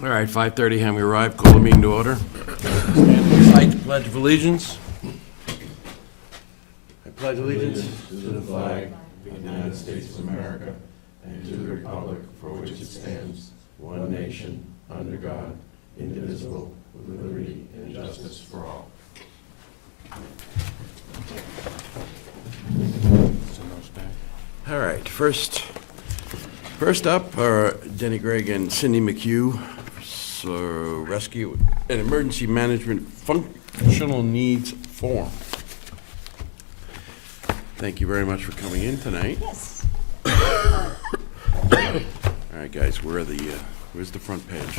All right, 5:30, Henry arrived. Call the meeting to order. Stand beside the Pledge of Allegiance. I pledge allegiance To the flag of the United States of America and to the republic for which it stands, one nation, under God, indivisible, with liberty and justice for all. All right, first up are Denny Gregg and Cindy McHugh, so Rescue and Emergency Management Functional Needs Form. Thank you very much for coming in tonight. Yes. All right, guys, where's the front page?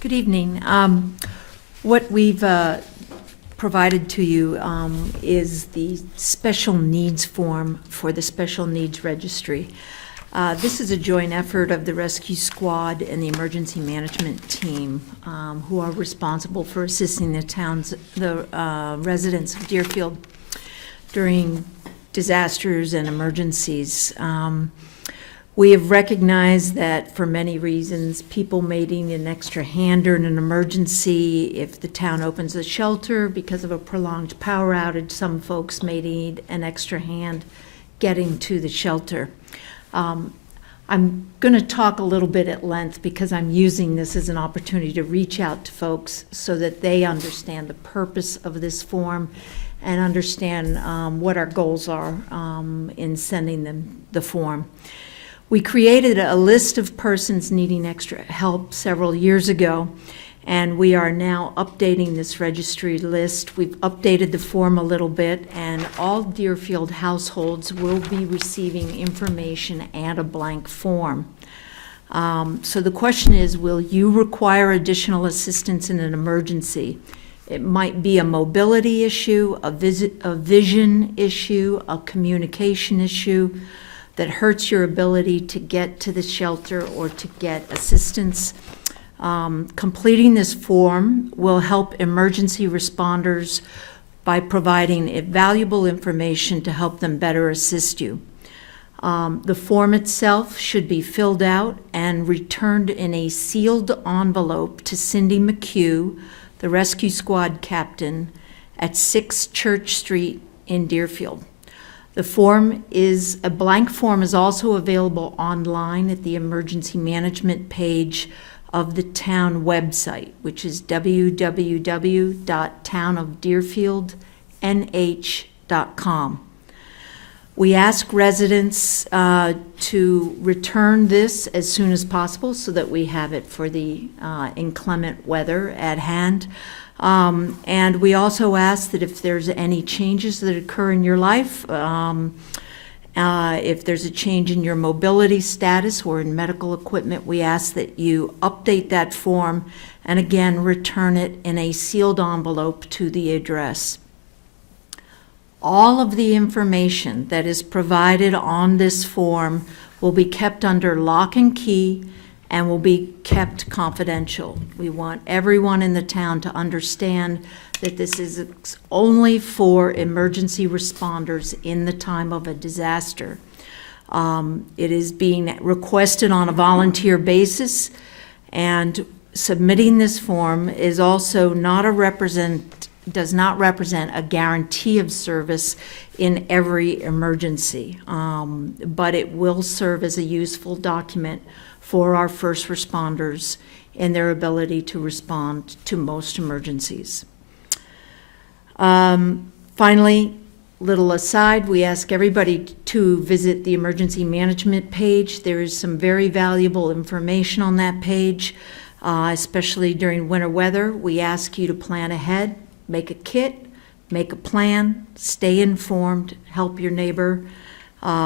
Good evening. What we've provided to you is the special needs form for the Special Needs Registry. This is a joint effort of the Rescue Squad and the Emergency Management Team, who are responsible for assisting the residents of Deerfield during disasters and emergencies. We have recognized that for many reasons, people may need an extra hand during an emergency. If the town opens a shelter because of a prolonged power outage, some folks may need an extra hand getting to the shelter. I'm going to talk a little bit at length because I'm using this as an opportunity to reach out to folks so that they understand the purpose of this form and understand what our goals are in sending them the form. We created a list of persons needing extra help several years ago, and we are now updating this registry list. We've updated the form a little bit, and all Deerfield households will be receiving information and a blank form. So the question is, will you require additional assistance in an emergency? It might be a mobility issue, a vision issue, a communication issue that hurts your ability to get to the shelter or to get assistance. Completing this form will help emergency responders by providing valuable information to help them better assist you. The form itself should be filled out and returned in a sealed envelope to Cindy McHugh, the Rescue Squad captain, at 6 Church Street in Deerfield. A blank form is also available online at the emergency management page of the town website, which is www.townofdeerfieldnh.com. We ask residents to return this as soon as possible so that we have it for the inclement weather at hand. And we also ask that if there's any changes that occur in your life, if there's a change in your mobility status or in medical equipment, we ask that you update that form and again return it in a sealed envelope to the address. All of the information that is provided on this form will be kept under lock and key and will be kept confidential. We want everyone in the town to understand that this is only for emergency responders in the time of a disaster. It is being requested on a volunteer basis, and submitting this form is also does not represent a guarantee of service in every emergency, but it will serve as a useful document for our first responders in their ability to respond to most emergencies. Finally, little aside, we ask everybody to visit the emergency management page. There is some very valuable information on that page, especially during winter weather. We ask you to plan ahead, make a kit, make a plan, stay informed, help your neighbor.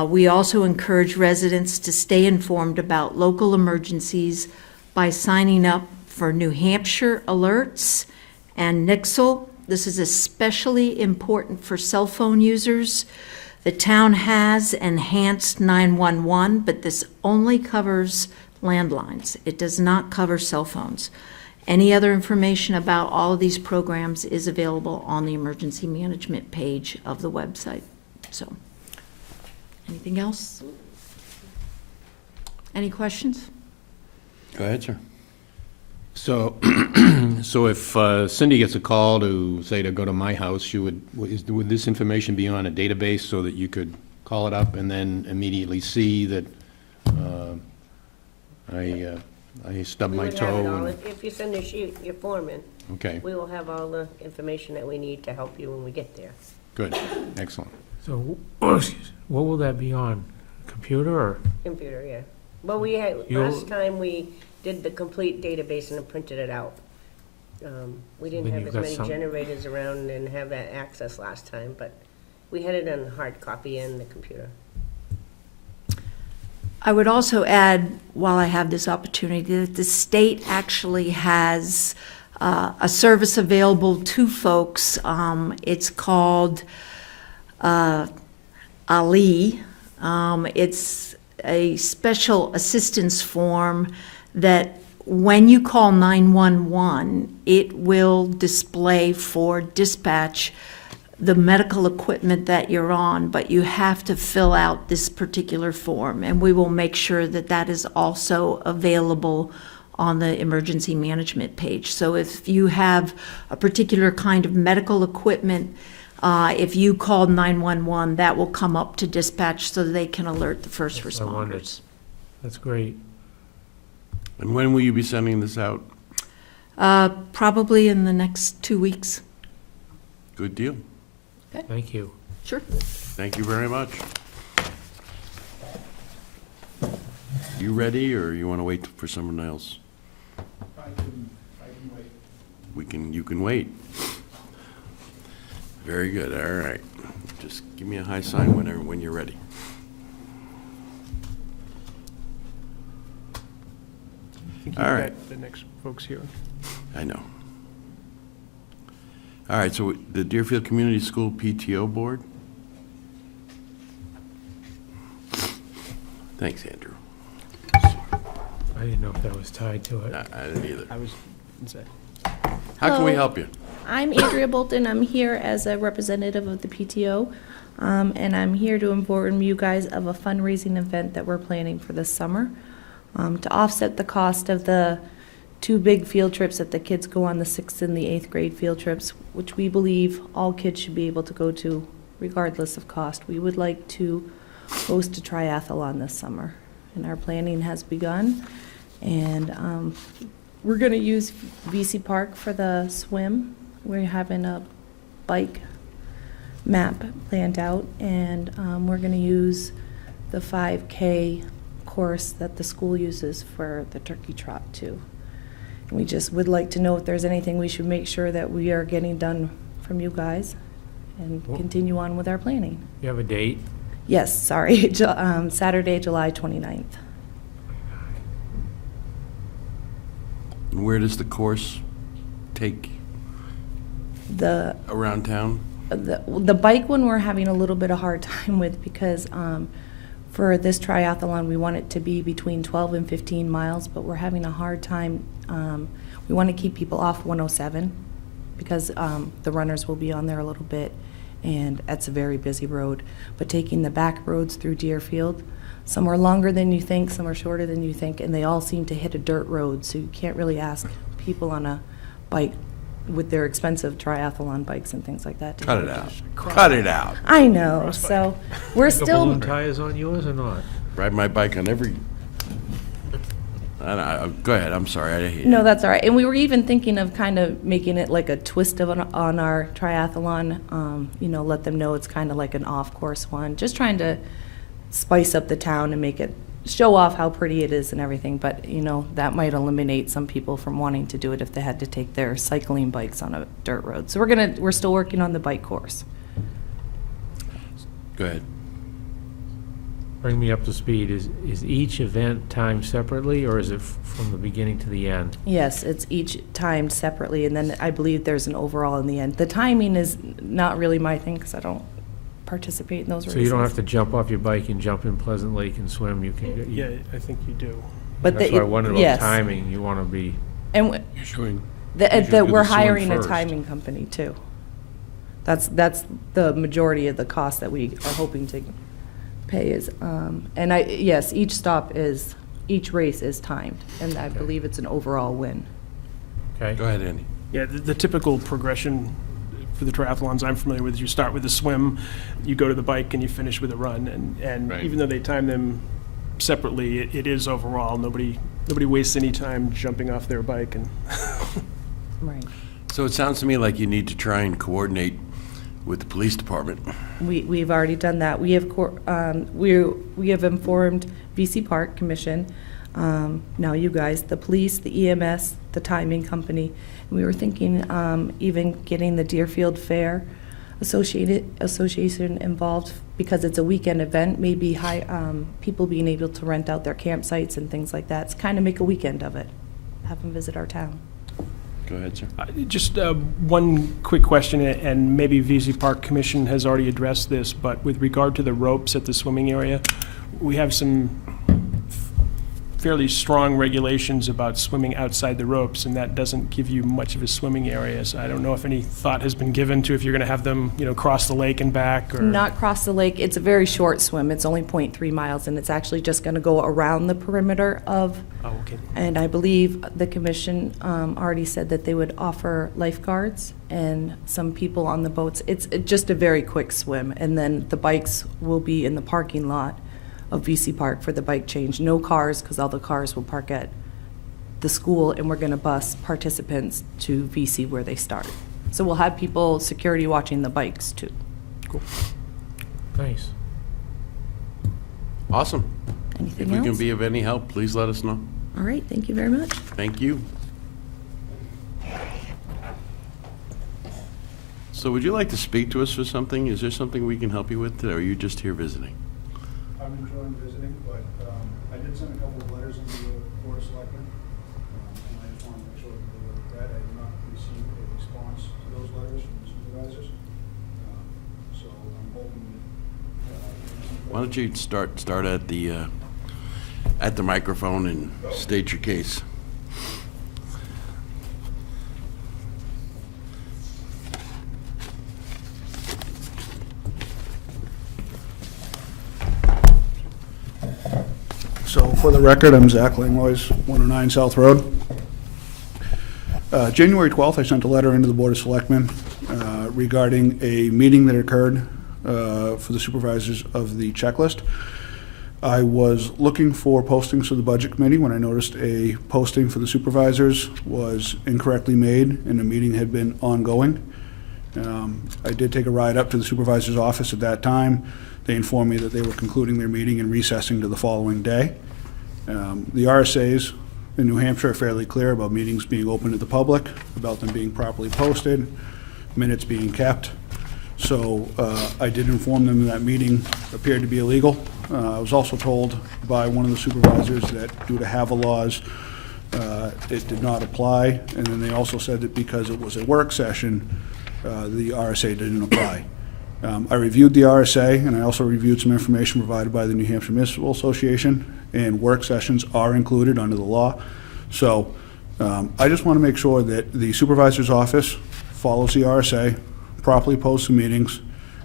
We also encourage residents to stay informed about local emergencies by signing up for New Hampshire Alerts and Nixle. This is especially important for cell phone users. The town has enhanced 911, but this only covers landlines. It does not cover cell phones. Any other information about all of these programs is available on the emergency management page of the website. So, anything else? Any questions? Go ahead, sir. So, so if Cindy gets a call to, say, to go to my house, would this information be on a database so that you could call it up and then immediately see that I stubbed We my would have it all. toe? If you send your form in, Okay, we will have all the information that we need to help you when we get there. good, excellent. So, excuse me, what will that be on? Computer or? Computer, yeah. Well, we had, You'll- last time we did the complete database and printed it out. We didn't Then have you've as got many some- generators around and have that access last time, but we had it on hard copy and the computer. I would also add, while I have this opportunity, that the state actually has a service available to folks. It's called Ali. It's a special assistance form that when you call 911, it will display for dispatch the medical equipment that you're on, but you have to fill out this particular form, and we will make sure that that is also available on the emergency management page. So if you have a particular kind of medical equipment, if you call 911, that will come up to dispatch so they can alert the first That's what I wondered. responders. That's great. And when will you be sending this out? Probably in the next 2 weeks. Good deal. Thank you. Sure. Thank you very much. You ready, or you want to wait for someone else? I can wait. You can wait. Very good, all right. Just give me a high sign when you're ready. All right. The next folks here. I know. All right, so the Deerfield Community School PTO Board? Thanks, Andrew. I didn't know if that was tied to it. I didn't either. I was, say. How can we Hello. help you? I'm Andrea Bolton. I'm here as a representative of the PTO, and I'm here to inform you guys of a fundraising event that we're planning for this summer to offset the cost of the 2 big field trips that the kids go on, the 6th and the 8th grade field trips, which we believe all kids should be able to go to regardless of cost. We would like to host a triathlon this summer, and our planning has begun. And we're going to use VC Park for the swim. We're having a bike map planned out, and we're going to use the 5K course that the school uses for the turkey trot too. And we just would like to know if there's anything we should make sure that we are getting done from you guys and Well- continue on with our planning. You have a date? Yes, sorry, Saturday, July 29th. And where does the course take The around town? The bike one we're having a little bit of hard time with because for this triathlon, we want it to be between 12 and 15 miles, but we're having a hard time. We want to keep people off 107 because the runners will be on there a little bit, and it's a very busy road. But taking the back roads through Deerfield, some are longer than you think, some are shorter than you think, and they all seem to hit a dirt road, so you can't really ask people on a bike with their expensive triathlon bikes and things like that. to Cut hit it a out. dirt. Cut it out. I know, so we're The still, balloon tires on yours or not? Ride my bike on every... Go ahead, I'm sorry, I didn't hear you. no, that's all right. And we were even thinking of kind of making it like a twist of on our triathlon, let them know it's kind of like an off-course one, just trying to spice up the town and make it, show off how pretty it is and everything. But, that might eliminate some people from wanting to do it if they had to take their cycling bikes on a dirt road. So we're still working on the bike course. Go ahead. Bring me up to speed. Is each event timed separately, or is it from the beginning to the end? Yes, it's each timed separately, and then I believe there's an overall in the end. The timing is not really my thing because I don't participate in those races. So you don't have to jump off your bike and jump in Pleasant Lake and swim. You can. Yeah, I think you do. But That's the- why I wondered yes. about timing. You want to be And You're showing, that should do that we're the swim hiring a first. timing company too. That's the majority of the cost that we are hoping to pay is, and yes, each race is timed, and I believe it's an overall win. Okay. Go ahead, Andy. Yeah, the typical progression for the triathlons I'm familiar with is you start with a swim, you go to the bike, and you finish with a run. And Right. even though they time them separately, it is overall. Nobody wastes any time jumping off their bike. And Right. So it sounds to me like you need to try and coordinate with the police department. We've already done that. We have we have informed VC Park Commission, now you guys, the police, the EMS, the timing company. We were thinking even getting the Deerfield Fair Association involved because it's a weekend event, maybe people being able to rent out their campsites and things like that. It's kind of make a weekend of it, have them visit our town. Go ahead, sir. just one quick question, and maybe VZ Park Commission has already addressed this, but with regard to the ropes at the swimming area, we have some fairly strong regulations about swimming outside the ropes, and that doesn't give you much of a swimming area. So I don't know if any thought has been given to if you're going to have them, cross the lake and back, or Not cross the lake. It's a very short swim. It's only 0.3 miles, and it's actually just going to go around the perimeter of. Oh, okay. And I believe the commission already said that they would offer lifeguards and some people on the boats. It's just a very quick swim, and then the bikes will be in the parking lot of VC Park for the bike change. No cars, because all the cars will park at the school, and we're going to bus participants to VC where they start. So we'll have people, security watching the bikes too. Nice. Awesome. Anything If we can else? be of any help, please let us know. All right, thank you very much. Thank you. So would you like to speak to us for something? Is there something we can help you with today, or are you just here visiting? I'm enjoying visiting, but I did send a couple of letters into the Board of Selectmen, and I just wanted to make sure that they were read. I did not receive a response to those letters from the supervisors. So I'm hoping that. Why don't you start at the microphone and state your case? So for the record, I'm Zach Langlois, 109 South Road. January 12th, I sent a letter into the Board of Selectmen regarding a meeting that occurred for the supervisors of the checklist. I was looking for postings for the Budget Committee when I noticed a posting for the supervisors was incorrectly made and the meeting had been ongoing. I did take a ride up to the supervisor's office at that time. They informed me that they were concluding their meeting and recessing to the following day. The RSAs in New Hampshire are fairly clear about meetings being open to the public, about them being properly posted, minutes being kept. So I did inform them that meeting appeared to be illegal. I was also told by one of the supervisors that due to HAVA laws, it did not apply. And then they also said that because it was a work session, the RSA didn't apply. I reviewed the RSA, and I also reviewed some information provided by the New Hampshire Municipal Association, and work sessions are included under the law. So I just want to make sure that the supervisor's office follows the RSA, properly posts the meetings,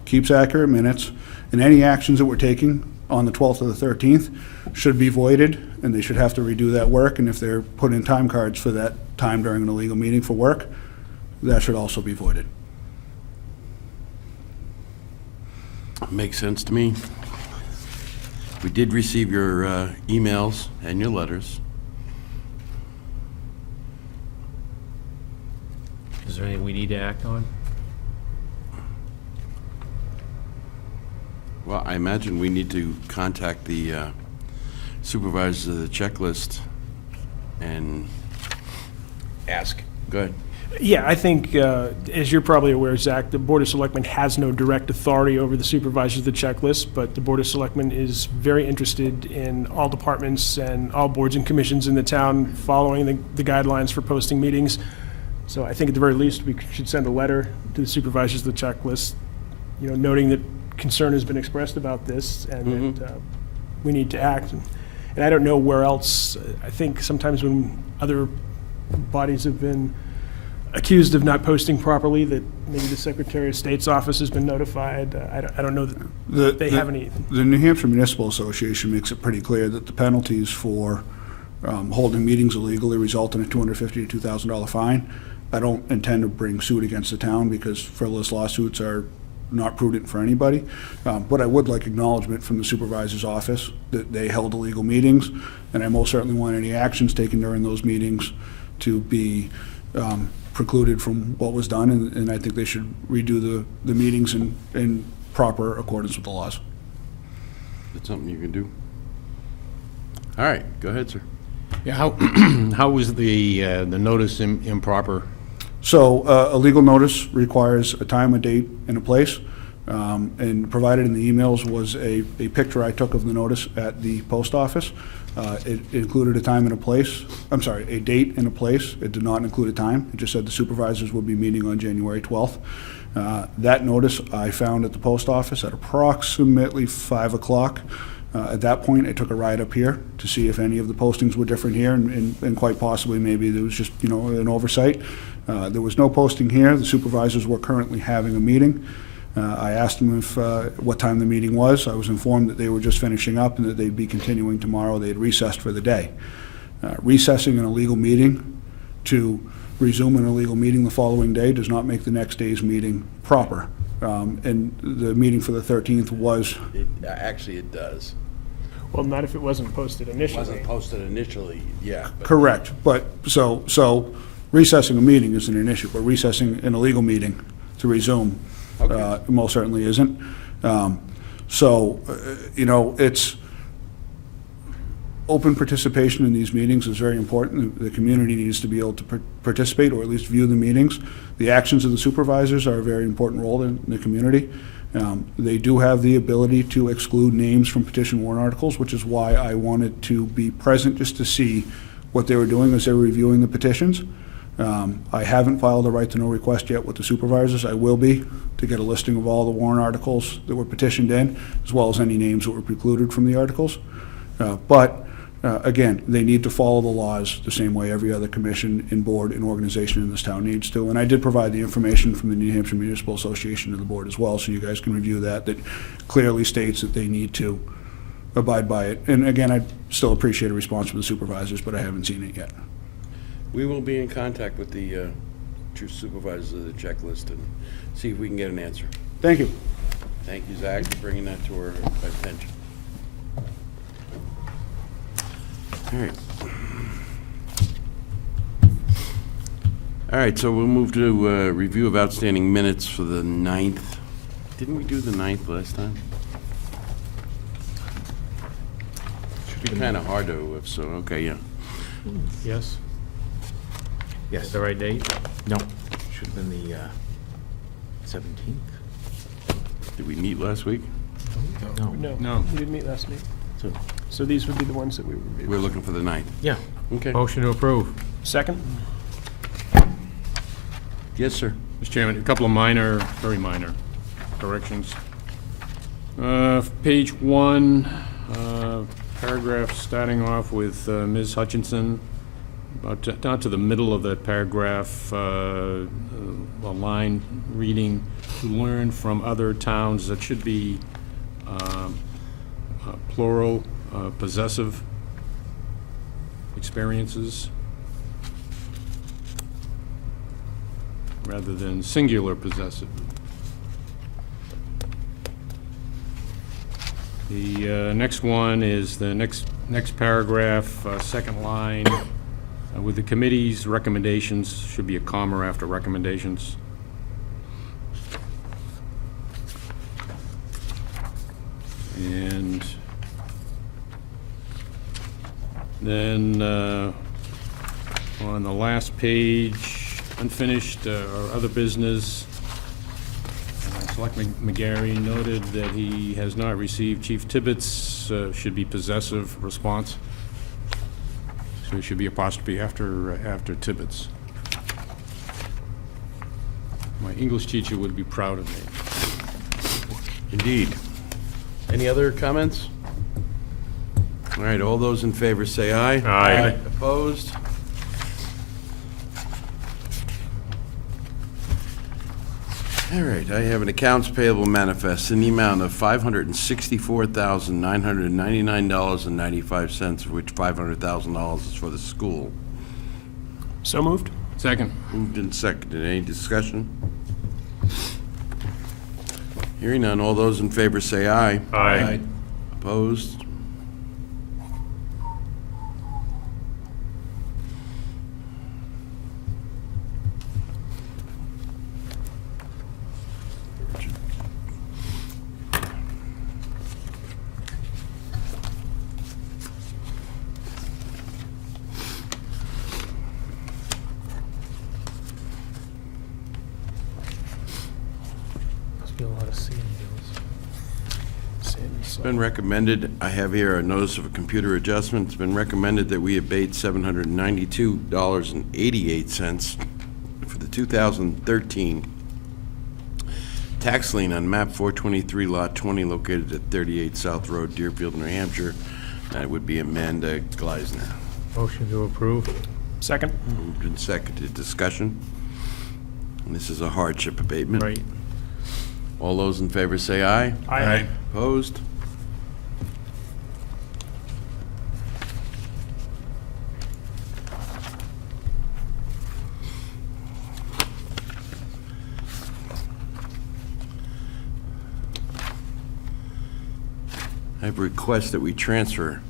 keeps accurate minutes, and any actions that we're taking on the 12th or the 13th should be voided, and they should have to redo that work, and if they're put in time cards for that time during an illegal meeting for work, that should also be voided. Makes sense to me. We did receive your emails and your letters. Is there anything we need to act on? Well, I imagine we need to contact the supervisors of the checklist and ask. Go ahead. Yeah, I think, as you're probably aware, Zach, the Board of Selectmen has no direct authority over the supervisors of the checklist, but the Board of Selectmen is very interested in all departments and all boards and commissions in the town following the guidelines for posting meetings. So I think at the very least, we should send a letter to the supervisors of the checklist, noting that concern has been expressed about this and that we need to act. And I don't know where else. I think sometimes when other bodies have been accused of not posting properly, that maybe the Secretary of State's office has been notified. I don't know that they have any. The New Hampshire Municipal Association makes it pretty clear that the penalties for holding meetings illegally result in a $250 to $2,000 fine. I don't intend to bring suit against the town because frivolous lawsuits are not prudent for anybody. But I would like acknowledgement from the supervisor's office that they held illegal meetings, and I most certainly want any actions taken during those meetings to be precluded from what was done, and I think they should redo the meetings in proper accordance with the laws. That's something you can do. All right, go ahead, sir. Yeah, how was the notice improper? So a legal notice requires a time, a date, and a place. And provided in the emails was a picture I took of the notice at the post office. It included a time and a place, I'm sorry, a date and a place. It did not include a time. It just said the supervisors would be meeting on January 12th. That notice I found at the post office at approximately 5 o'clock. At that point, I took a ride up here to see if any of the postings were different here, and quite possibly maybe there was just, an oversight. There was no posting here. The supervisors were currently having a meeting. I asked them what time the meeting was. I was informed that they were just finishing up and that they'd be continuing tomorrow. They had recessed for the day. Recessing an illegal meeting to resume an illegal meeting the following day does not make the next day's meeting proper. And the meeting for the 13th was, Actually, it does. Well, not if it wasn't posted initially. Wasn't posted initially, yeah. but- correct, but, so recessing a meeting isn't an issue, but recessing an illegal meeting to resume most certainly isn't. It's, open participation in these meetings is very important. The community needs to be able to participate or at least view the meetings. The actions of the supervisors are a very important role in the community. They do have the ability to exclude names from petition warrant articles, which is why I wanted to be present just to see what they were doing as they were reviewing the petitions. I haven't filed a right to know request yet with the supervisors. I will be, to get a listing of all the warrant articles that were petitioned in, as well as any names that were precluded from the articles. Again, they need to follow the laws the same way every other commission and board and organization in this town needs to. And I did provide the information from the New Hampshire Municipal Association to the board as well, so you guys can review that clearly states that they need to abide by it. And again, I still appreciate a response from the supervisors, but I haven't seen it yet. We will be in contact with the two supervisors of the checklist and see if we can get an answer. Thank you. Thank you, Zach, for bringing that to our attention. All right. All right, so we'll move to review of outstanding minutes for the 9th. Didn't we do the 9th last time? Should be kind of hard to, if so, okay, yeah. Yes? Yes. The right date? No, should have been the 17th. Did we meet last week? No, we didn't meet last meeting. So these would be the ones that we reviewed. We're looking for the 9th. Yeah. Okay. Motion to approve. Second? Yes, sir. Mr. Chairman, a couple of very minor corrections. Page 1, paragraph starting off with Ms. Hutchinson, about down to the middle of that paragraph, a line reading, "to learn from other towns," that should be plural, possessive experiences, rather than singular possessive. The next one is the next paragraph, second line, with the committee's recommendations, should be a comma after recommendations. And then on the last page, unfinished or other business, Selectman McGarry noted that he has not received Chief Tibbetts, should be possessive response. So it should be apostrophe after Tibbetts. My English teacher would be proud of me. Indeed. Any other comments? All right, all those in favor say aye. Aye. Opposed? All right, I have an accounts payable manifest in the amount of $564,999.95, of which $500,000 is for the school. So moved? Second. Moved and seconded. Any discussion? Hearing none. All those in favor say aye. Aye. Opposed? Must be a lot of sand bills. It's been recommended, I have here a notice of a computer adjustment. It's been recommended that we abate $792.88 for the 2013 tax lien on map 423, lot 20, located at 38 South Road, Deerfield, New Hampshire. That would be Amanda Gleisner. Motion to approve. Second? Moved and seconded. Discussion. And this is a hardship abatement. Right. All those in favor say aye. Aye. Opposed? I have a request that we transfer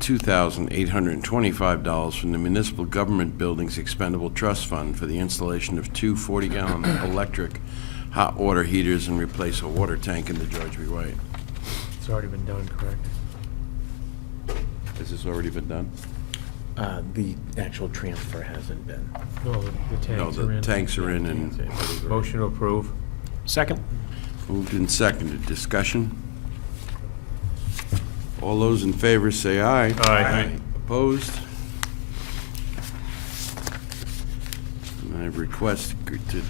$2,825 from the Municipal Government Buildings Expendable Trust Fund for the installation of two 40-gallon electric hot water heaters and replace a water tank in the George B. White. It's already been done, correct? Has this already been done? The actual transfer hasn't been. No, the No, tanks are in. the tanks are in and Motion to approve. Second? moved and seconded. Discussion? All those in favor say aye. Aye. Opposed? And I have request to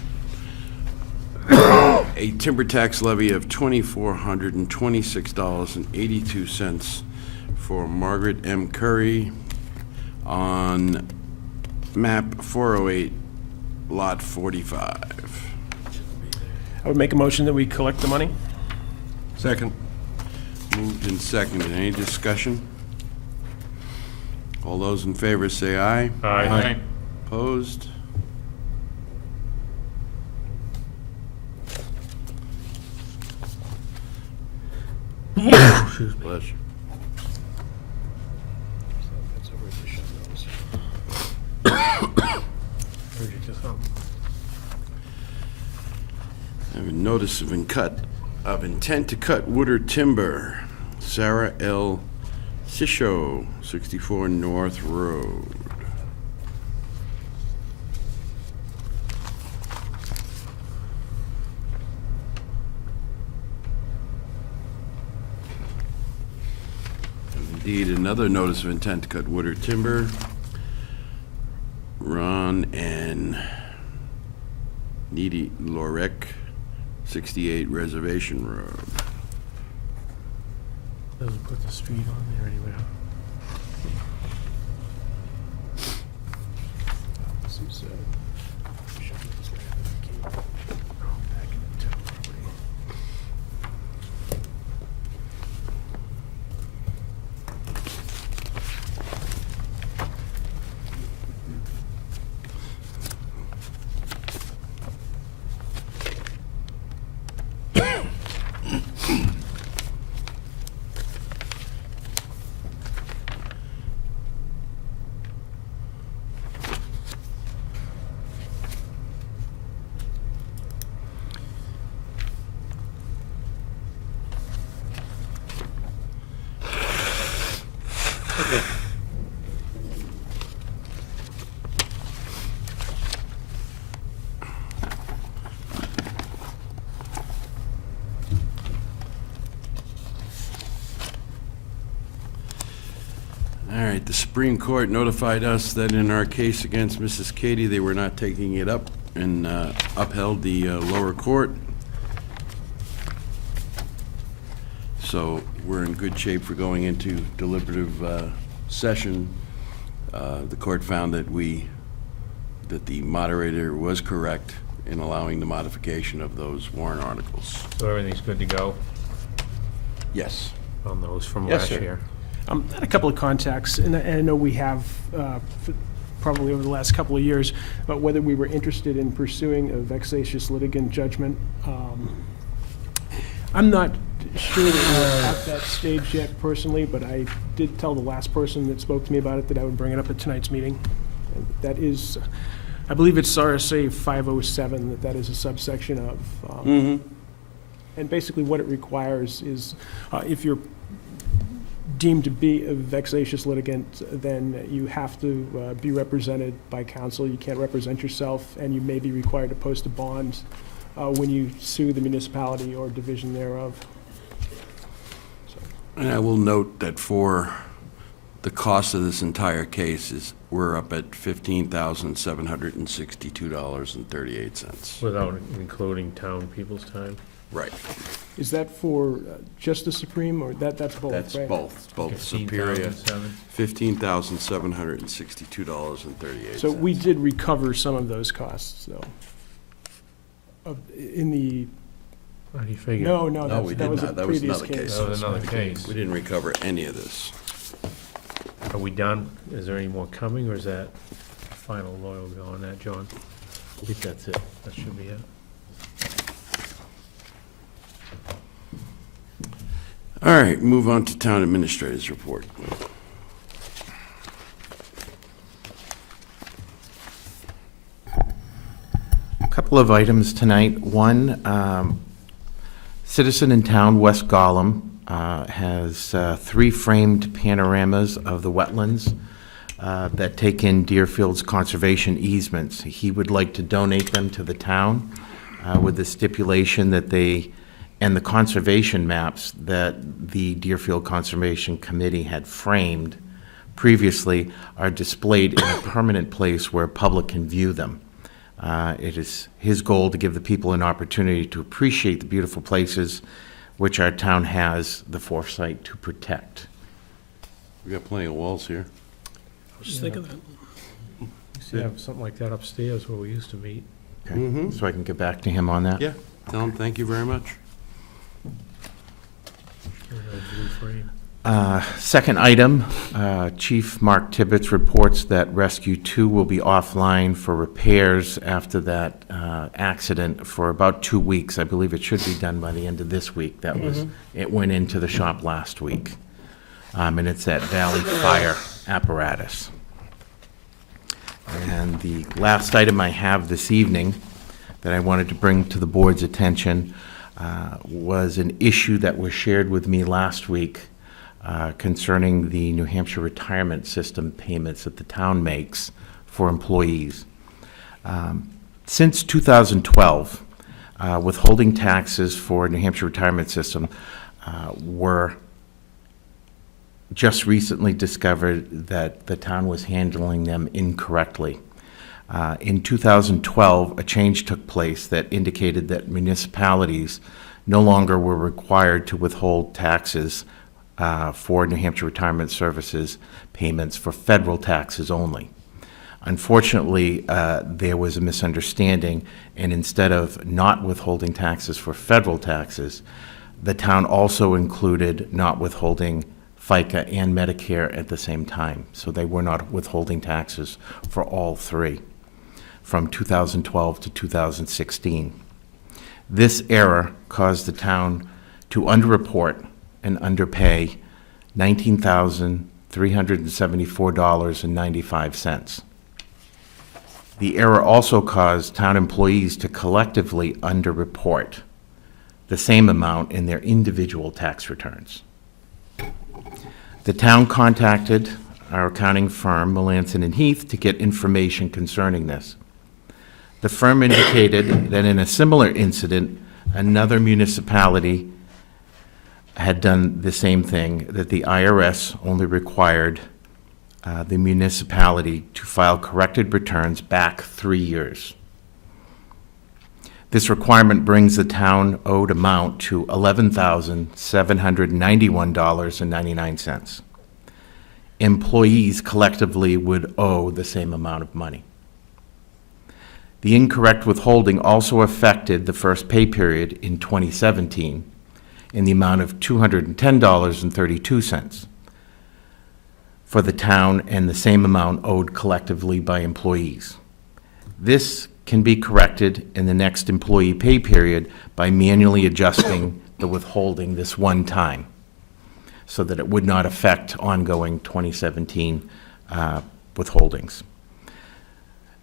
a timber tax levy of $2,426.82 for Margaret M. Curry on map 408, lot 45. I would make a motion that we collect the money. Second. Moved and seconded. Any discussion? All those in favor say aye. Aye. Opposed? Excuse me. Bless you. Allergic to something. I have a notice of intent to cut wood or timber. Sarah L. Sisho, 64 North Road. Indeed, another notice of intent to cut wood or timber. Ron and Needy Lorek, 68 Reservation Road. Doesn't put the street on there anywhere. All right, the Supreme Court notified us that in our case against Mrs. Katie, they were not taking it up and upheld the lower court. So we're in good shape for going into deliberative session. The court found that the moderator was correct in allowing the modification of those warrant articles. So everything's good to go Yes. on those from Yes, last sir. year? I had a couple of contacts, and I know we have, probably over the last couple of years, about whether we were interested in pursuing a vexatious litigant judgment. I'm not sure that we're at that stage yet personally, but I did tell the last person that spoke to me about it that I would bring it up at tonight's meeting. And that is, I believe it's RSA 507, that is a subsection of. And basically what it requires is, if you're deemed to be a vexatious litigant, then you have to be represented by counsel. You can't represent yourself, and you may be required to post a bond when you sue the municipality or division thereof. And I will note that for the cost of this entire case is, we're up at $15,762.38. Without including town people's time? Right. Is that for just the Supreme, or that's both, right? That's both Superior, 15,007? $15,762.38. So we did recover some of those costs, though. In the, How do you figure? no, No, we that did was a not. That was previous another case. case. That was another case. We didn't recover any of this. Are we done? Is there any more coming, or is that final loyal go on that, John? I think that's it. That should be it. All right, move on to town administrator's report. Couple of items tonight. One, citizen in town, West Gollum, has 3 framed panoramas of the wetlands that take in Deerfield's conservation easements. He would like to donate them to the town with the stipulation that they, and the conservation maps that the Deerfield Conservation Committee had framed previously are displayed in a permanent place where public can view them. It is his goal to give the people an opportunity to appreciate the beautiful places which our town has the foresight to protect. We got plenty of walls here. Just think of that. We used to have something like that upstairs where we used to meet. Okay? So I can get back to him on that? Yeah, tell him thank you very much. Blue frame. Second item, Chief Mark Tibbetts reports that Rescue 2 will be offline for repairs after that accident for about 2 weeks. I believe it should be done by the end of this week. That was, it went into the shop last week. And it's that Valley Fire apparatus. And the last item I have this evening that I wanted to bring to the board's attention was an issue that was shared with me last week concerning the New Hampshire retirement system payments that the town makes for employees. Since 2012, withholding taxes for New Hampshire retirement system were just recently discovered that the town was handling them incorrectly. In 2012, a change took place that indicated that municipalities no longer were required to withhold taxes for New Hampshire Retirement Services payments for federal taxes only. Unfortunately, there was a misunderstanding, and instead of not withholding taxes for federal taxes, the town also included not withholding FICA and Medicare at the same time. So they were not withholding taxes for all 3 from 2012 to 2016. This error caused the town to underreport and underpay $19,374.95. The error also caused town employees to collectively underreport the same amount in their individual tax returns. The town contacted our accounting firm, Melanson and Heath, to get information concerning this. The firm indicated that in a similar incident, another municipality had done the same thing, that the IRS only required the municipality to file corrected returns back 3 years. This requirement brings the town owed amount to $11,791.99. Employees collectively would owe the same amount of money. The incorrect withholding also affected the first pay period in 2017 in the amount of $210.32 for the town and the same amount owed collectively by employees. This can be corrected in the next employee pay period by manually adjusting the withholding this one time so that it would not affect ongoing 2017 withholdings.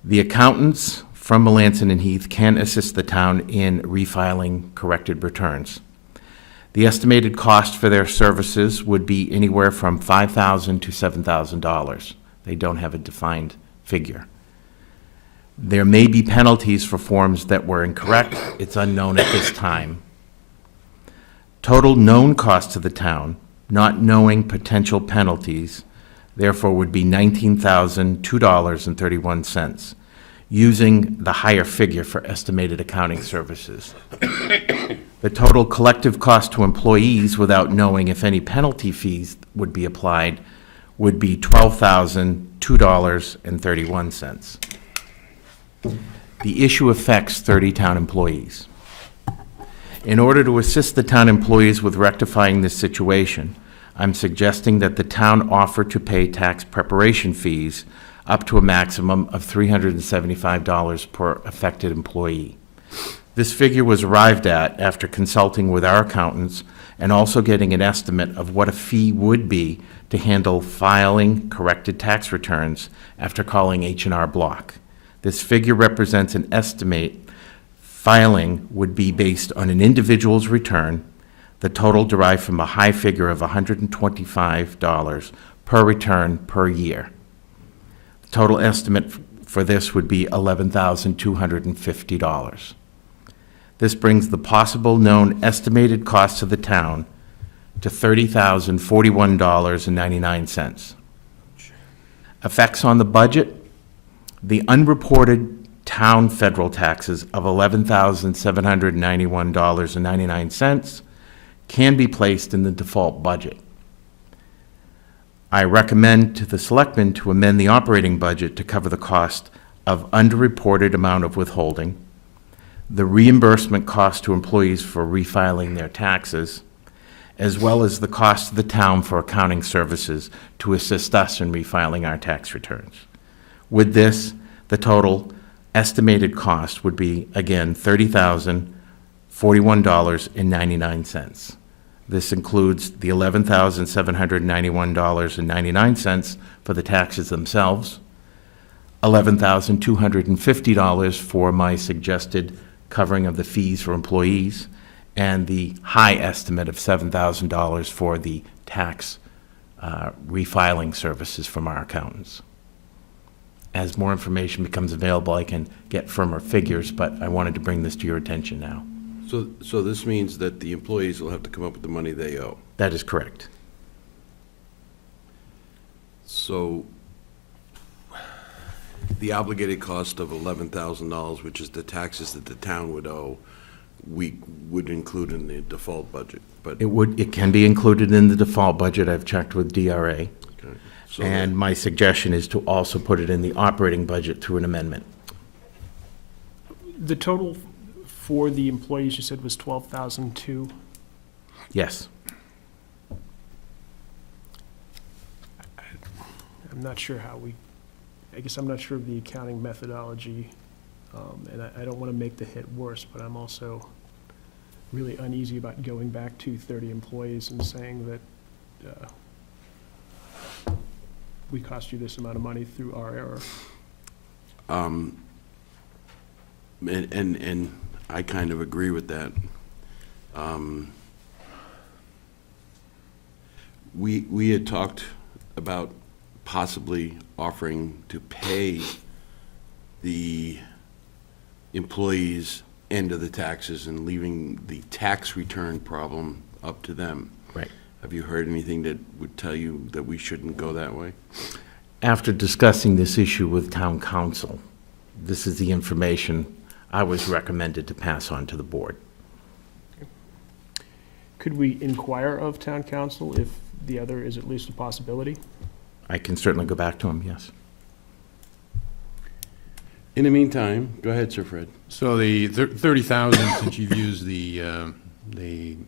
The accountants from Melanson and Heath can assist the town in refiling corrected returns. The estimated cost for their services would be anywhere from $5,000 to $7,000. They don't have a defined figure. There may be penalties for forms that were incorrect. It's unknown at this time. Total known cost to the town, not knowing potential penalties, therefore would be $19,002.31, using the higher figure for estimated accounting services. The total collective cost to employees, without knowing if any penalty fees would be applied, would be $12,002.31. The issue affects 30 town employees. In order to assist the town employees with rectifying this situation, I'm suggesting that the town offer to pay tax preparation fees up to a maximum of $375 per affected employee. This figure was arrived at after consulting with our accountants and also getting an estimate of what a fee would be to handle filing corrected tax returns after calling H&R Block. This figure represents an estimate. Filing would be based on an individual's return, the total derived from a high figure of $125 per return per year. The total estimate for this would be $11,250. This brings the possible known estimated cost to the town to $30,041.99. Effects on the budget: the unreported town federal taxes of $11,791.99 can be placed in the default budget. I recommend to the selectmen to amend the operating budget to cover the cost of underreported amount of withholding, the reimbursement cost to employees for refiling their taxes, as well as the cost to the town for accounting services to assist us in refiling our tax returns. With this, the total estimated cost would be, again, $30,041.99. This includes the $11,791.99 for the taxes themselves, $11,250 for my suggested covering of the fees for employees, and the high estimate of $7,000 for the tax refiling services from our accountants. As more information becomes available, I can get firmer figures, but I wanted to bring this to your attention now. So this means that the employees will have to come up with the money they owe. That is correct. So the obligated cost of $11,000, which is the taxes that the town would owe, we would include in the default budget, but. It can be included in the default budget. I've checked with DRA. Okay. So And my suggestion is to also put it in the operating budget through an amendment. The total for the employees, you said, was 12,002. Yes. I'm not sure how I guess I'm not sure of the accounting methodology, and I don't want to make the hit worse, but I'm also really uneasy about going back to 30 employees and saying that we cost you this amount of money through our error. And I kind of agree with that. We had talked about possibly offering to pay the employees' end of the taxes and leaving the tax return problem up to them. Right. Have you heard anything that would tell you that we shouldn't go that way? After discussing this issue with town council, this is the information I was recommended to pass on to the board. Could we inquire of town council if the other is at least a possibility? I can certainly go back to him, yes. In the meantime, go ahead, Sir Fred. So the 30,000, since you've used the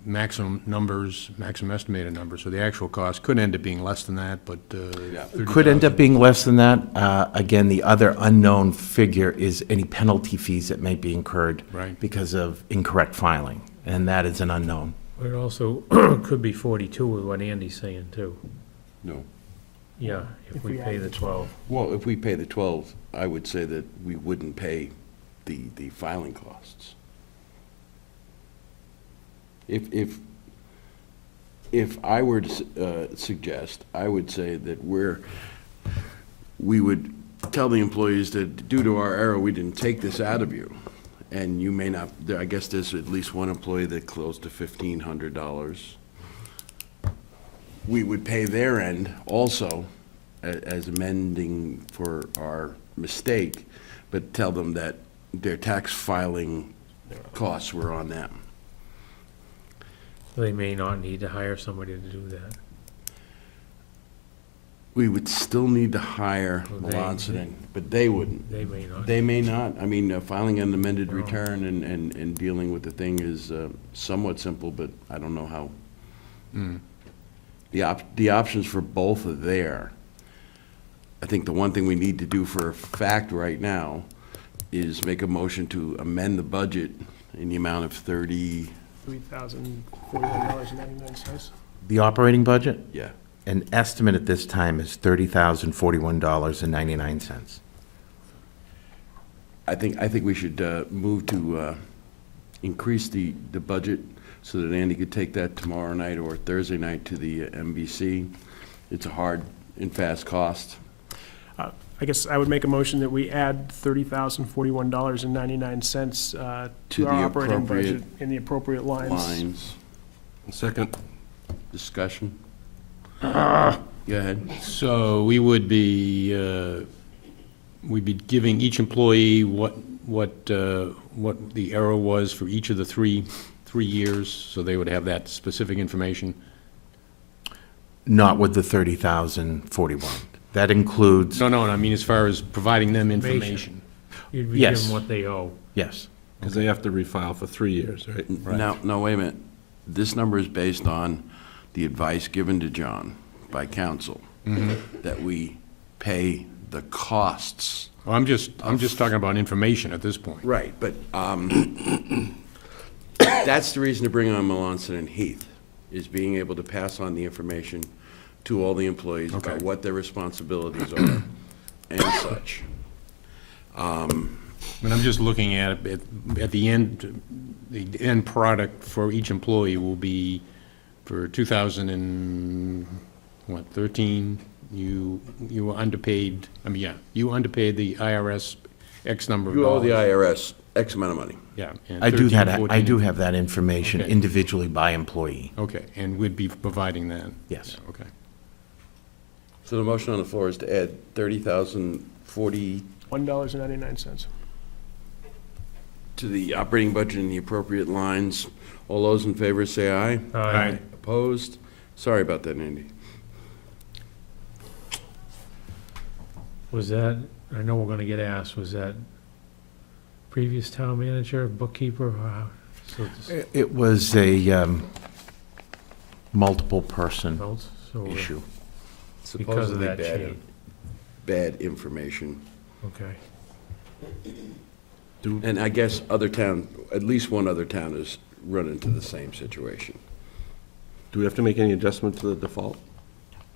maximum numbers, maximum estimated numbers, so the actual cost could end up being less than that, but Yeah. Could end 30,000. up being less than that. Again, the other unknown figure is any penalty fees that may be incurred Right. because of incorrect filing, and that is an unknown. But it also could be 42 with what Andy's saying, too. No. Yeah, if we pay the 12. Well, if we pay the 12, I would say that we wouldn't pay the filing costs. If I were to suggest, I would say that we would tell the employees that due to our error, we didn't take this out of you. And you may not, I guess there's at least one employee that close to $1,500. We would pay their end also as amending for our mistake, but tell them that their tax filing costs were on them. They may not need to hire somebody to do that. We would still need to hire Well, they- Melanson, but they wouldn't. They may not. They may not. I mean, filing an amended return and dealing with the thing is somewhat simple, but I don't know how. The options for both are there. I think the one thing we need to do for a fact right now is make a motion to amend the budget in the amount of $3,041.99. The operating budget, yeah. an estimate at this time is $30,041.99. I think we should move to increase the budget so that Andy could take that tomorrow night or Thursday night to the MVC. It's a hard and fast cost. I guess I would make a motion that we add $30,041.99 To to the our operating appropriate budget in the appropriate lines. Lines, Second. discussion. Go ahead. So we would be, we'd be giving each employee what the error was for each of the three years, so they would have that specific information. Not with the 30,041. That includes, No, I mean as far as providing them information. You'd be Yes. giving what they owe. yes. Because they have to refile for 3 years, right? Now, wait a minute. This number is based on the advice given to John by council that we pay the costs. Well, I'm just talking about information at this point. Right, but that's the reason to bring on Melanson and Heath, is being able to pass on the information to all the employees about Okay. what their responsibilities are and such. But I'm just looking at it, at the end product for each employee will be for 2013, you were underpaid, you underpaid the IRS X number of You owe the dollars. IRS X amount of money. Yeah. and I do 13, that, I 14. do have that information Okay. individually by employee. Okay, and we'd be providing that? Yes. Yeah, okay. So the motion on the floor is to add $30,040 $1.99. to the operating budget in the appropriate lines. All those in favor say aye. Aye. Opposed? Sorry about that, Andy. Was that, I know we're gonna get asked, was that previous town manager, bookkeeper? So it's It was a multiple person notes, so, issue. because of Supposedly that change. bad information. Okay. And I guess other town, at least one other town has run into the same situation. Do we have to make any adjustment to the default?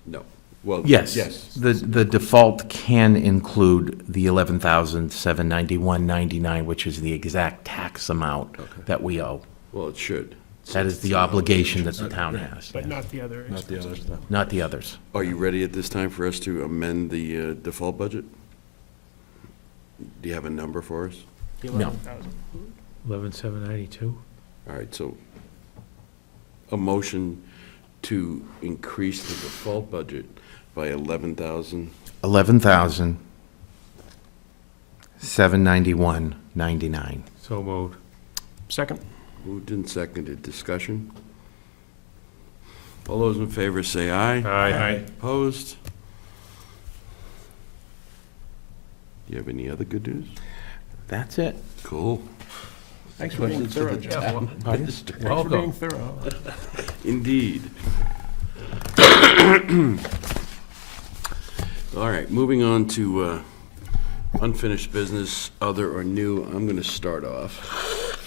No. Well, Yes. yes. The default can include the 11,791.99, which is the exact tax amount that we owe. Well, it should. That is the obligation that the town has, But not the other Not the other expenses. stuff. not the others. Are you ready at this time for us to amend the default budget? Do you have a number for us? The No. 11,000. 11,792? All right, so a motion to increase the default budget by 11,000. 11,791.99. So moved. Second? Moved and seconded. Discussion? All those in favor say aye. Aye. Opposed? Do you have any other good news? That's it. Cool. Thanks for being thorough, Joe. Yeah, well, Thanks for being welcome. thorough. Indeed. All right, moving on to unfinished business, other or new. I'm going to start off.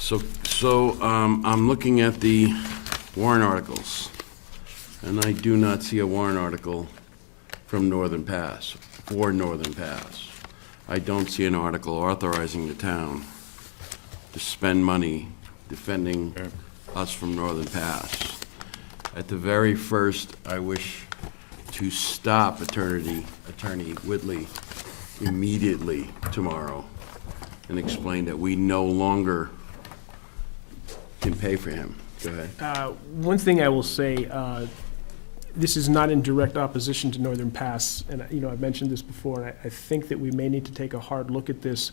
So I'm looking at the warrant articles, and I do not see a warrant article from Northern Pass, for Northern Pass. I don't see an article authorizing the town to spend money defending us from Northern Pass. At the very first, I wish to stop Attorney Whitley immediately tomorrow and explain that we no longer can pay for him. Go ahead. One thing I will say, this is not in direct opposition to Northern Pass, and, I've mentioned this before, and I think that we may need to take a hard look at this.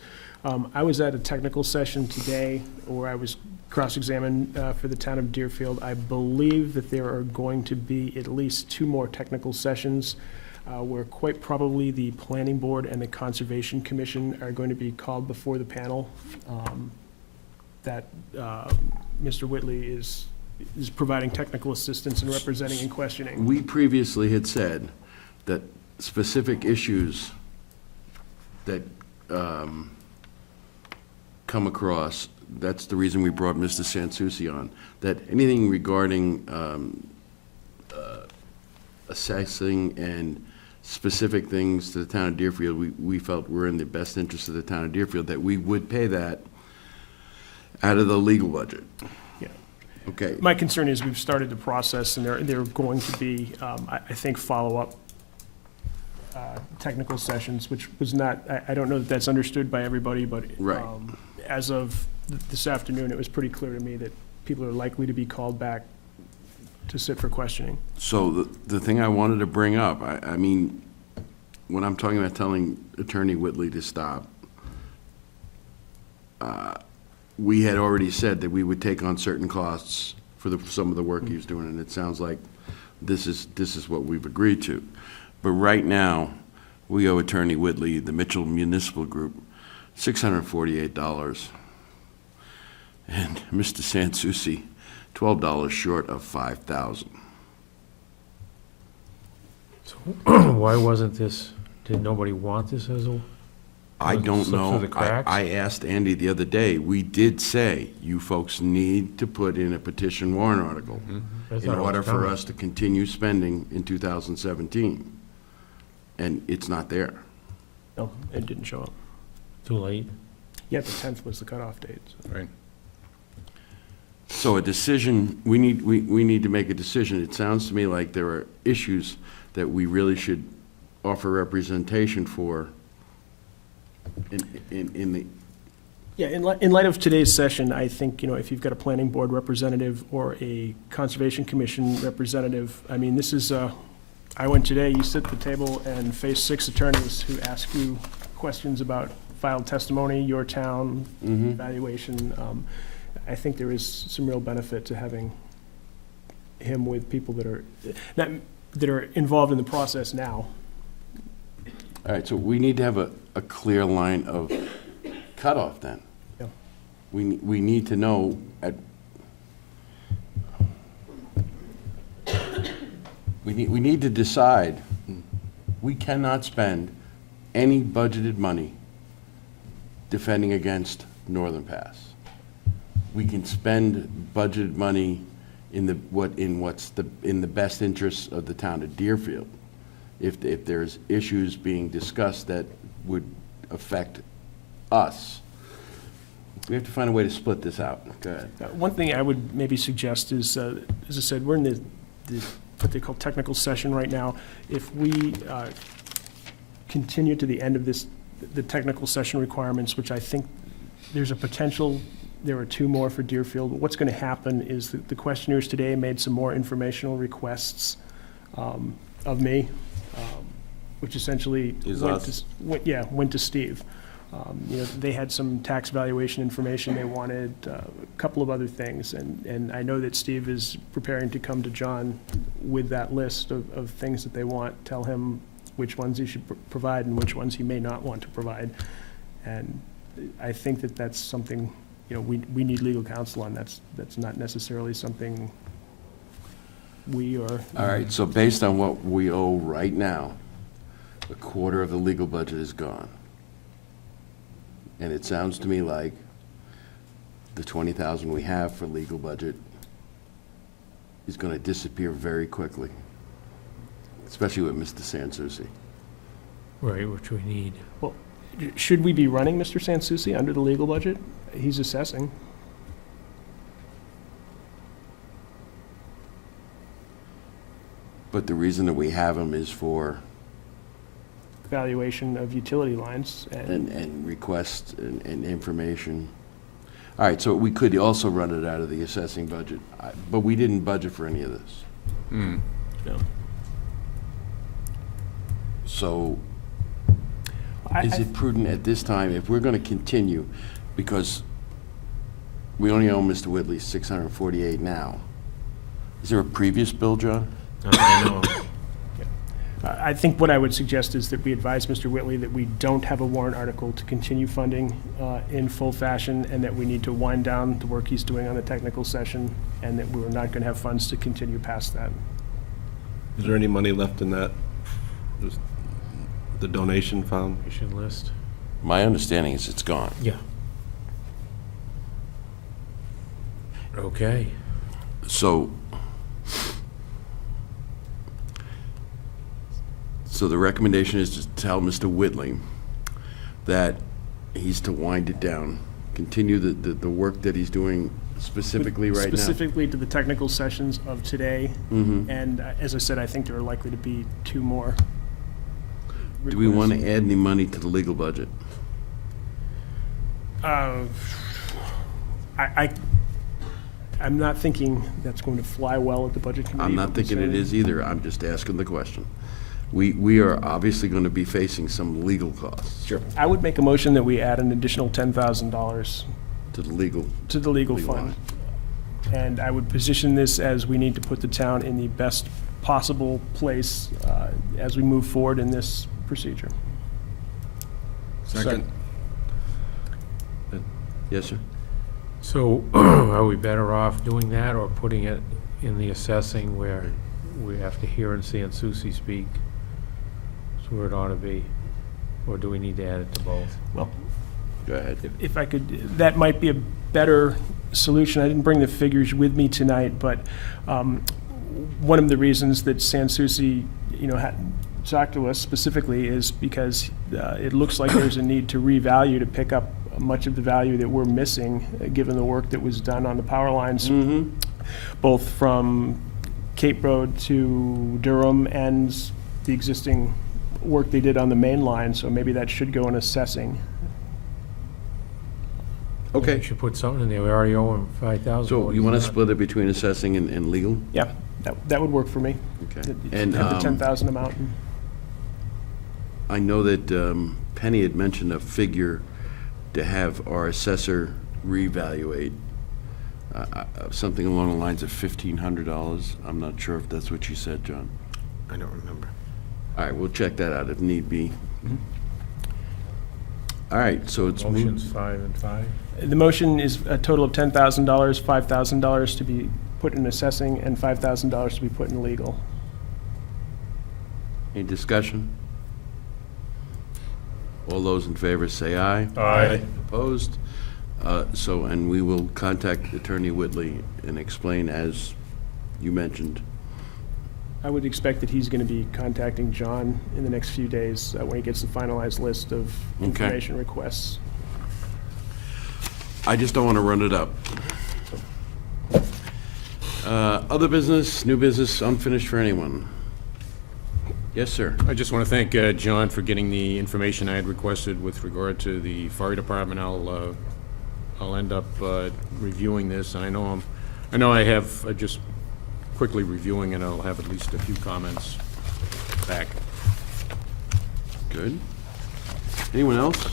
I was at a technical session today where I was cross-examined for the town of Deerfield. I believe that there are going to be at least 2 more technical sessions where quite probably the Planning Board and the Conservation Commission are going to be called before the panel that Mr. Whitley is providing technical assistance and representing and questioning. We previously had said that specific issues that come across, that's the reason we brought Mr. Sansucci on, that anything regarding assessing and specific things to the town of Deerfield, we felt were in the best interest of the town of Deerfield, that we would pay that out of the legal budget. Yeah. Okay. My concern is we've started the process, and there are going to be, I think, follow-up technical sessions, which was not, I don't know that that's understood by everybody, but Right. As of this afternoon, it was pretty clear to me that people are likely to be called back to sit for questioning. So the thing I wanted to bring up, I mean, when I'm talking about telling Attorney Whitley to stop, we had already said that we would take on certain costs for some of the work he was doing, and it sounds like this is what we've agreed to. But right now, we owe Attorney Whitley, the Mitchell Municipal Group, $648, and Mr. Sansucci, $12 short of $5,000. So why wasn't this, did nobody want this as a? I don't Slip through know. the cracks? I asked Andy the other day, we did say, you folks need to put in a petition warrant article I in thought it was order for coming. us to continue spending in 2017. And it's not there. No, it didn't show up. Too late? Yet the 10th was the cutoff date. So. Right. So a decision, we need to make a decision. It sounds to me like there are issues that we really should offer representation for in the, Yeah, in light of today's session, I think, if you've got a planning board representative or a conservation commission representative, I mean, this is, I went today, you sit at the table and face 6 attorneys who ask you questions about filed testimony, your town, evaluation. I think there is some real benefit to having him with people that are involved in the process now. all right, so we need to have a clear line of cutoff then. Yeah. We need to know we need to decide, we cannot spend any budgeted money defending against Northern Pass. We can spend budgeted money in the best interests of the town of Deerfield. If there's issues being discussed that would affect us, we have to find a way to split this out. Go ahead. One thing I would maybe suggest is, as I said, we're in the what they call technical session right now. If we continue to the end of the technical session requirements, which I think there's a potential, there are 2 more for Deerfield. What's going to happen is that the questionnaires today made some more informational requests of me, which essentially Is went us. went to Steve. They had some tax valuation information they wanted, a couple of other things, and I know that Steve is preparing to come to John with that list of things that they want, tell him which ones he should provide and which ones he may not want to provide. And I think that that's something, we need legal counsel on. That's not necessarily something we or. All right, so based on what we owe right now, a quarter of the legal budget is gone. And it sounds to me like the 20,000 we have for legal budget is gonna disappear very quickly, especially with Mr. Sansucci. Right, which we need. Well, should we be running Mr. Sansucci under the legal budget? He's assessing. But the reason that we have him is for, Valuation of utility lines and request and information. All right, so we could also run it out of the assessing budget, but we didn't budget for any of this. No. So is it prudent at this time, if we're gonna continue, because we only owe Mr. Whitley 648 now. Is there a previous bill, John? Not that I know of. I think what I would suggest is that we advise Mr. Whitley that we don't have a warrant article to continue funding in full fashion, and that we need to wind down the work he's doing on the technical session, and that we're not going to have funds to continue past that. Is there any money left in that, just the donation fund? Mission list. My understanding is it's gone. Yeah. Okay. So the recommendation is to tell Mr. Whitley that he's to wind it down, continue the work that he's doing specifically right now. Specifically to the technical sessions of today, and as I said, I think there are likely to be 2 more. Do we want to add any money to the legal budget? I'm not thinking that's going to fly well at the budget committee. I'm not thinking it is either. I'm just asking the question. We are obviously going to be facing some legal costs. Sure. I would make a motion that we add an additional $10,000 To the legal. to the legal Legal fund. And I would position this as we need to put the town in the best possible place as we move forward in this procedure. Second. Yes, sir? So are we better off doing that or putting it in the assessing where we have to hear and see and Susie speak? That's where it ought to be. Or do we need to add it to both? Well, Go ahead. if I could, that might be a better solution. I didn't bring the figures with me tonight, but one of the reasons that Sansucci, talked to us specifically is because it looks like there's a need to revalue to pick up much of the value that we're missing, given the work that was done on the power lines, both from Cape Road to Durham and the existing work they did on the main line, so maybe that should go in assessing. We Okay. should put something in there. We already owe him 5,000. So you want to split it between assessing and legal? Yeah, that would work for me. Okay. And have the 10,000 amount. I know that Penny had mentioned a figure to have our assessor reevaluate, something along the lines of $1,500. I'm not sure if that's what you said, John. I don't remember. All right, we'll check that out if need be. All right, so it's Motion's moved. 5 and 5. The motion is a total of $10,000, $5,000 to be put in assessing, and $5,000 to be put in legal. Any discussion? All those in favor say aye. Aye. Opposed? And we will contact Attorney Whitley and explain, as you mentioned. I would expect that he's going to be contacting John in the next few days when he gets the finalized list of Okay. information requests. I just don't want to run it up. Other business, new business, unfinished for anyone? Yes, sir. I just want to thank John for getting the information I had requested with regard to the fire department. I'll end up reviewing this, and I know I have, just quickly reviewing, and I'll have at least a few comments back. Good. Anyone else?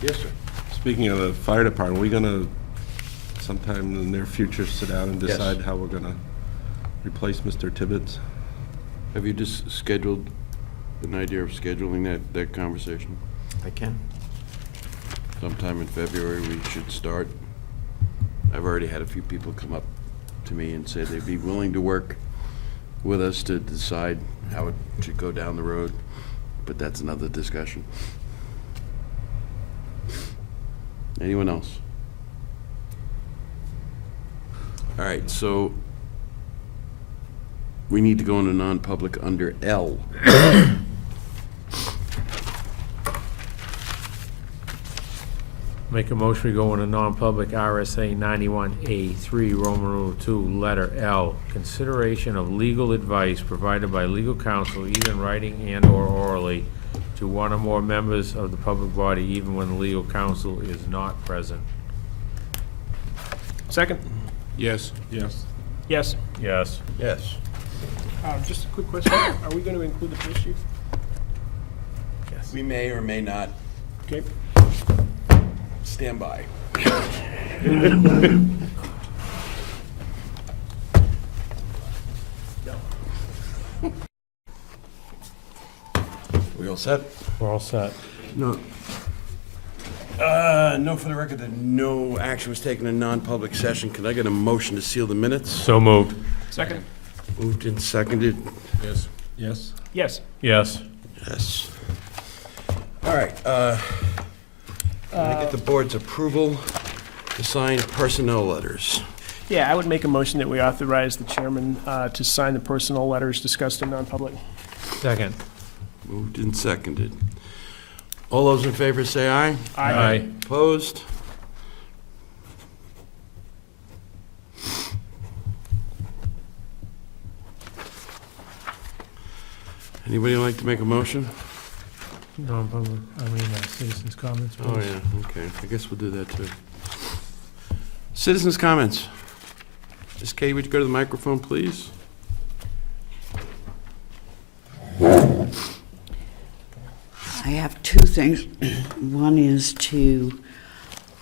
Yes, sir. Speaking of the fire department, we gonna sometime in the near future sit down and Yes. decide how we're gonna replace Mr. Tibbetts? Have you just scheduled, an idea of scheduling that conversation? I can. Sometime in February, we should start. I've already had a few people come up to me and say they'd be willing to work with us to decide how it should go down the road, but that's another discussion. Anyone else? All right, so we need to go into non-public under L. Make a motion, we go into non-public RSA 91A3, Roman numeral 2, letter L. Consideration of legal advice provided by legal counsel, either in writing and/or orally, to one or more members of the public body, even when the legal counsel is not present. Second? Yes. Yes. Yes. Yes. Yes. Just a quick question. Are we going to include the police chief? Yes. We may or may not Okay. stand by. We all set? We're all set. No. No, for the record, that no action was taken in non-public session. Can I get a motion to seal the minutes? So moved. Second? Moved and seconded. Yes. Yes. Yes. Yes. Yes. All right, can I get the board's approval to sign personnel letters? Yeah, I would make a motion that we authorize the chairman to sign the personnel letters discussed in non-public. Second. Moved and seconded. All those in favor say aye. Aye. Opposed? Anybody like to make a motion? Non-public, citizens' comments, please. Oh, yeah, okay. I guess we'll do that, too. Citizens' comments. Ms. Kay, would you go to the microphone, please? I have two things. One is to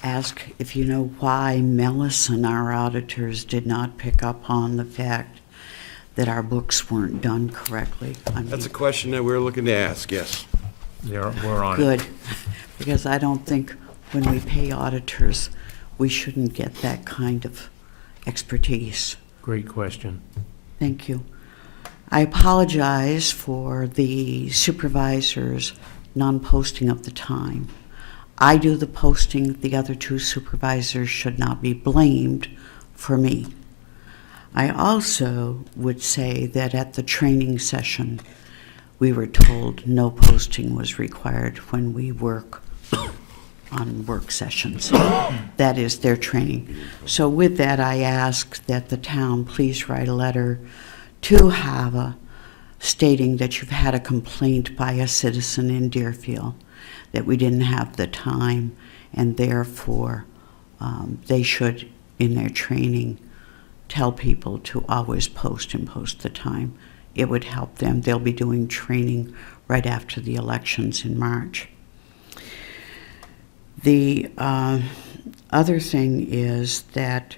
ask if you know why Mellis and our auditors did not pick up on the fact that our books weren't done correctly. I mean, That's a question that we're looking to ask, yes. We're on it. good, because I don't think when we pay auditors, we shouldn't get that kind of expertise. Great question. Thank you. I apologize for the supervisor's non-posting of the time. I do the posting, the other two supervisors should not be blamed for me. I also would say that at the training session, we were told no posting was required when we work on work sessions. That is their training. So with that, I ask that the town please write a letter to HAVA stating that you've had a complaint by a citizen in Deerfield that we didn't have the time, and therefore they should, in their training, tell people to always post and post the time. It would help them. They'll be doing training right after the elections in March. The other thing is that,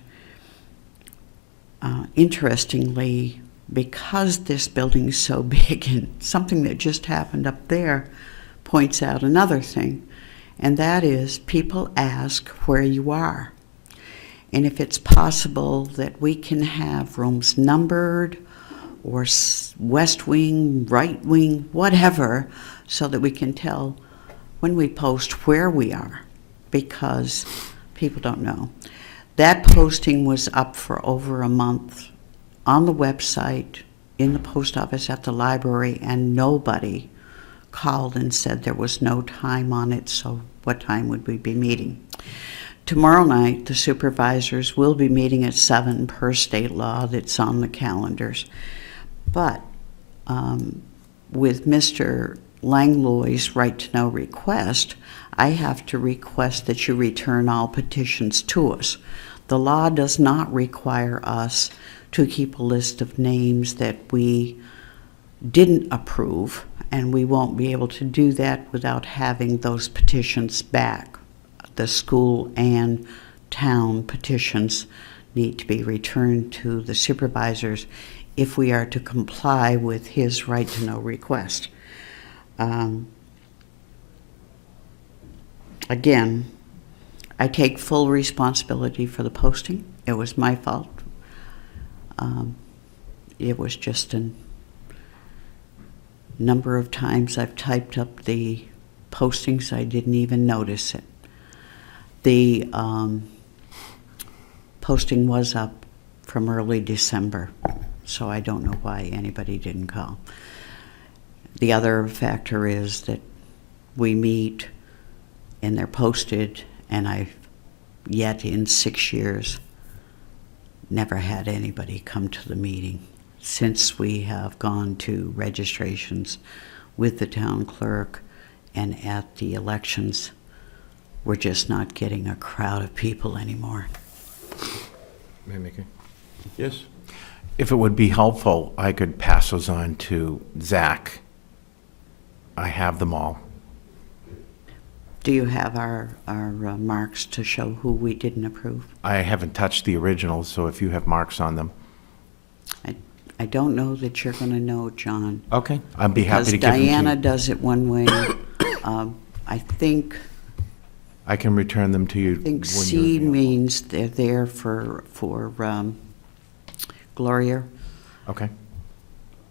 interestingly, because this building is so big, and something that just happened up there points out another thing, and that is people ask where you are. And if it's possible that we can have rooms numbered or west wing, right wing, whatever, so that we can tell when we post where we are, because people don't know. That posting was up for over a month on the website, in the post office, at the library, and nobody called and said there was no time on it, so what time would we be meeting? Tomorrow night, the supervisors will be meeting at 7 per state law that's on the calendars. But with Mr. Langlois' right-to-know request, I have to request that you return all petitions to us. The law does not require us to keep a list of names that we didn't approve, and we won't be able to do that without having those petitions back. The school and town petitions need to be returned to the supervisors if we are to comply with his right-to-know request. again, I take full responsibility for the posting. It was my fault. It was just a number of times I've typed up the postings, I didn't even notice it. The posting was up from early December, so I don't know why anybody didn't call. The other factor is that we meet and they're posted, and I've yet in 6 years never had anybody come to the meeting. Since we have gone to registrations with the town clerk and at the elections, we're just not getting a crowd of people anymore. May I make a- Yes? If it would be helpful, I could pass those on to Zach. I have them all. Do you have our marks to show who we didn't approve? I haven't touched the originals, so if you have marks on them. I don't know that you're going to know, John. Okay. I'd be happy to give them to you. Because Diana does it one way. I think I can return them to you. when you're C available. means they're there for Gloria. Okay.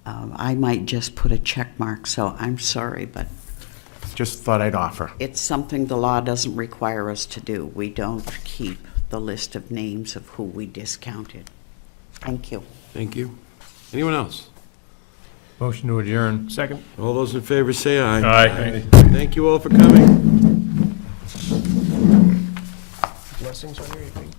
I might just put a check mark, so I'm sorry, but Just thought I'd offer. it's something the law doesn't require us to do. We don't keep the list of names of who we discounted. Thank you. Thank you. Anyone else? Motion to adjourn. Second. All those in favor say aye. Aye. Thank you all for coming. Blessings on your evening.